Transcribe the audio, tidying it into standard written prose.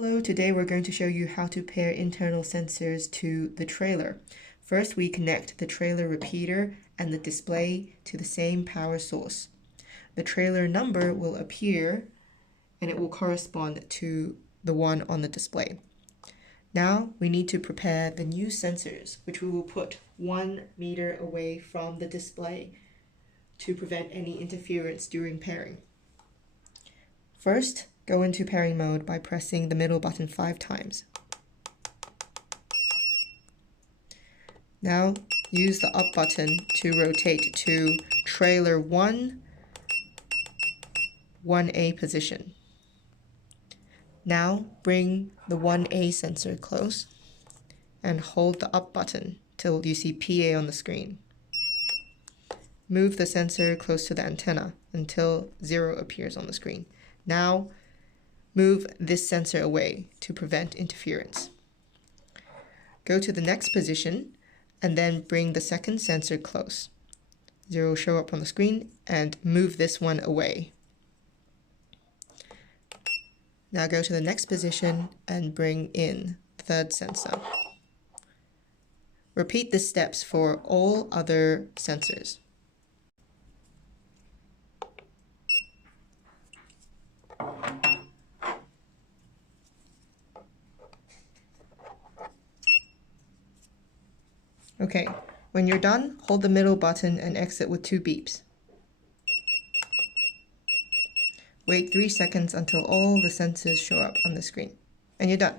Hello, today we're going to show you how to pair internal sensors to the trailer. First, we connect the trailer repeater and the display to the same power source. The trailer number will appear and it will correspond to the one on the display. Now we need to prepare the new sensors, which we will put 1 meter away from the display to prevent any interference during pairing. First, go into pairing mode by pressing the middle button 5 times. Now use the up button to rotate to trailer 1, 1A position. Now bring the 1A sensor close and hold the up button till you see PA on the screen. Move the sensor close to the antenna until 0 appears on the screen. Now move this sensor away to prevent interference. Go to the next position and then bring the second sensor close. 0 will show up on the screen and move this one away. Now go to the next position and bring in the third sensor. Repeat the steps for all other sensors. Okay, when you're done, hold the middle button and exit with 2 beeps. Wait 3 seconds until all the sensors show up on the screen, and you're done.